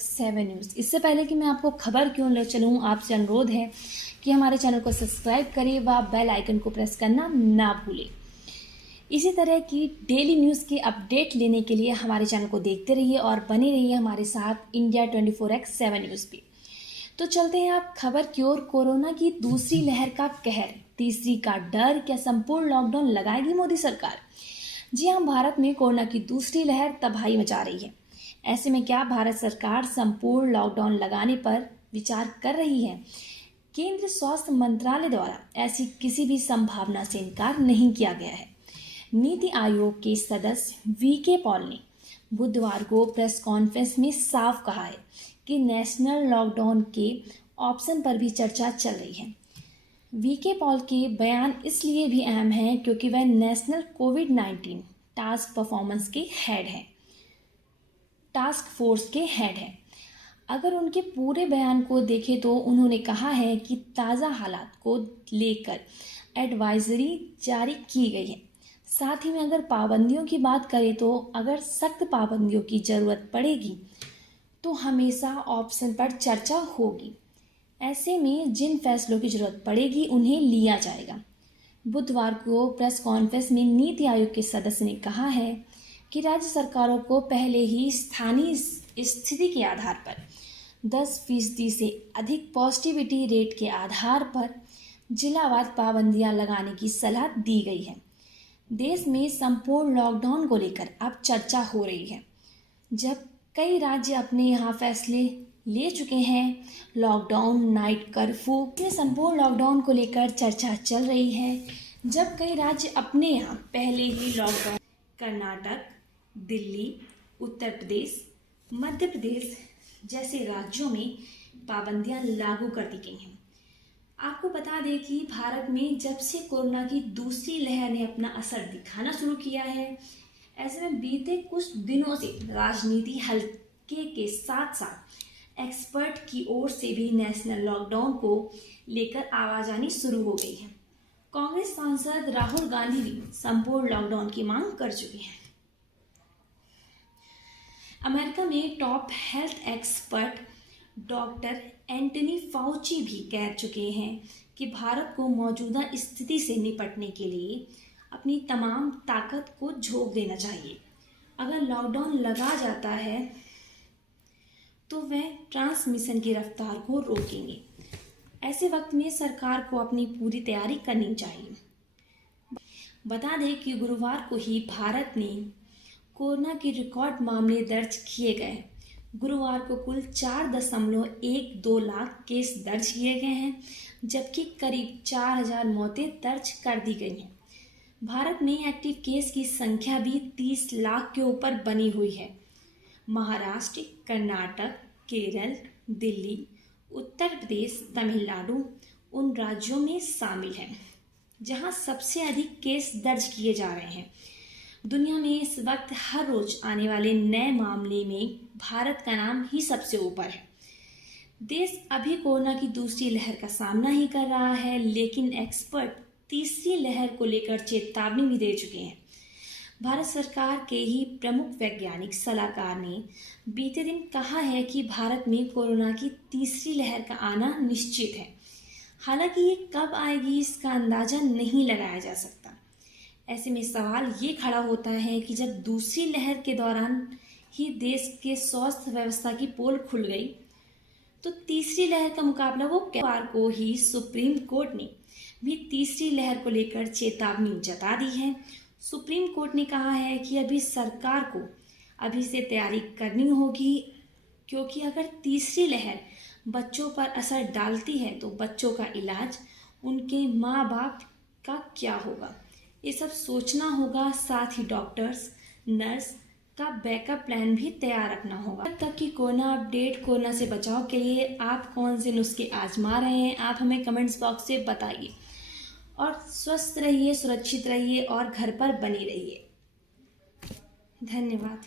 7 news. इससे पहले कि मैं आपको खबर क्यों ले चलूँ, आपसे अनुरोध है कि हमारे चैनल को सब्सक्राइब करें व बेल आइकन को प्रेस करना ना भूलें। इसी तरह की डेली न्यूज़ के अपडेट लेने के लिए हमारे चैनल को देखते रहिए और बने रहिए हमारे साथ इंडिया 24x7 न्यूज़ पे। तो चलते हैं आप खबर की ओर। कोरोना की दूसरी लहर का कहर, तीसरी का डर, क्या संपूर्ण लॉकडाउन लगाएगी मोदी सरकार? जी हाँ, भारत में कोरोना की दूसरी लहर तबाही मचा रही है। ऐसे में क्या भारत सरकार संपूर्ण लॉकडाउन लगाने पर विचार कर रही है? केंद्र स्वास्थ्य मंत्रालय द्वारा ऐसी किसी भी संभावना से इनकार नहीं किया गया है। नीति आयोग के सदस्य वीके पॉल ने बुधवार को प्रेस कॉन्फ्रेंस में साफ कहा है कि नेशनल लॉकडाउन के ऑप्शन पर भी चर्चा चल रही है। वीके पॉल के बयान इसलिए भी अहम हैं क्योंकि वह नेशनल कोविड-19 टास्क फोर्स के हेड हैं। अगर उनके पूरे बयान को देखें तो उन्होंने कहा है कि ताज़ा हालात को लेकर एडवाइजरी जारी की गई है। साथ ही में अगर पाबंदियों की बात करें तो अगर सख्त पाबंदियों की ज़रूरत पड़ेगी तो हमेशा ऑप्शन पर चर्चा होगी। ऐसे में जिन फैसलों की ज़रूरत पड़ेगी उन्हें लिया जाएगा। बुधवार को प्रेस कॉन्फ्रेंस में नीति आयोग के सदस्य ने कहा है कि राज्य सरकारों को पहले ही स्थानीय स्थिति के आधार पर 10% से अधिक पॉजिटिविटी रेट के आधार पर जिलावार पाबंदियां लगाने की सलाह दी गई है। देश में संपूर्ण लॉकडाउन को लेकर अब चर्चा हो रही है। जब कई राज्य अपने यहाँ फैसले ले चुके हैं, लॉकडाउन, नाइट कर्फ्यू के संपूर्ण लॉकडाउन को लेकर चर्चा चल रही है। जब कई राज्य अपने यहाँ पहले ही लॉकडाउन, कर्नाटक, दिल्ली, उत्तर प्रदेश, मध्य प्रदेश जैसे राज्यों में पाबंदियां लागू कर दी गई हैं। आपको बता दें कि भारत में जब से कोरोना की दूसरी लहर ने अपना असर दिखाना शुरू किया है, ऐसे में बीते कुछ दिनों से राजनीति हल्के के साथ साथ एक्सपर्ट की ओर से भी नेशनल लॉकडाउन को लेकर आवाज आनी शुरू हो गई है। कांग्रेस सांसद राहुल गांधी भी संपूर्ण लॉकडाउन की मांग कर चुके हैं। अमेरिका में top health expert doctor Anthony Fauci भी कह चुके हैं कि भारत को मौजूदा स्थिति से निपटने के लिए अपनी तमाम ताकत को झोंक देना चाहिए। अगर लॉकडाउन लगा जाता है तो वह ट्रांसमिशन की रफ्तार को रोकेंगे। ऐसे वक्त में सरकार को अपनी पूरी तैयारी करनी चाहिए। बता दें कि गुरुवार को ही भारत ने कोरोना के रिकॉर्ड मामले दर्ज किए गए। गुरुवार को कुल 4.12 लाख केस दर्ज किए गए हैं, जबकि करीब 4000 मौतें दर्ज कर दी गई हैं। भारत में एक्टिव केस की संख्या भी 30 लाख के ऊपर बनी हुई है। महाराष्ट्र, कर्नाटक, केरल, दिल्ली, उत्तर प्रदेश, तमिलनाडु उन राज्यों में शामिल हैं जहां सबसे अधिक केस दर्ज किए जा रहे हैं। दुनिया में इस वक्त हर रोज आने वाले नए मामले में भारत का नाम ही सबसे ऊपर है। देश अभी कोरोना की दूसरी लहर का सामना ही कर रहा है, लेकिन एक्सपर्ट तीसरी लहर को लेकर चेतावनी भी दे चुके हैं। भारत सरकार के ही प्रमुख वैज्ञानिक सलाहकार ने बीते दिन कहा है कि भारत में कोरोना की तीसरी लहर का आना निश्चित है। हालांकि ये कब आएगी इसका अंदाजा नहीं लगाया जा सकता। ऐसे में सवाल ये खड़ा होता है कि जब दूसरी लहर के दौरान ही देश के स्वास्थ्य व्यवस्था की पोल खुल गई तो तीसरी लहर का मुकाबला वो बुधवार को ही सुप्रीम कोर्ट ने भी तीसरी लहर को लेकर चेतावनी जता दी है। सुप्रीम कोर्ट ने कहा है कि अभी सरकार को अभी से तैयारी करनी होगी, क्योंकि अगर तीसरी लहर बच्चों पर असर डालती है तो बच्चों का इलाज, उनके माँ बाप का क्या होगा, ये सब सोचना होगा। साथ ही डॉक्टर्स, नर्स का बैकअप प्लान भी तैयार रखना होगा। तब तक कि कोरोना अपडेट, कोरोना से बचाव के लिए आप कौन से नुस्खे आजमा रहे हैं, आप हमें कमेंट्स बॉक्स से बताइए। और स्वस्थ रहिए, सुरक्षित रहिए और घर पर बने रहिए। धन्यवाद।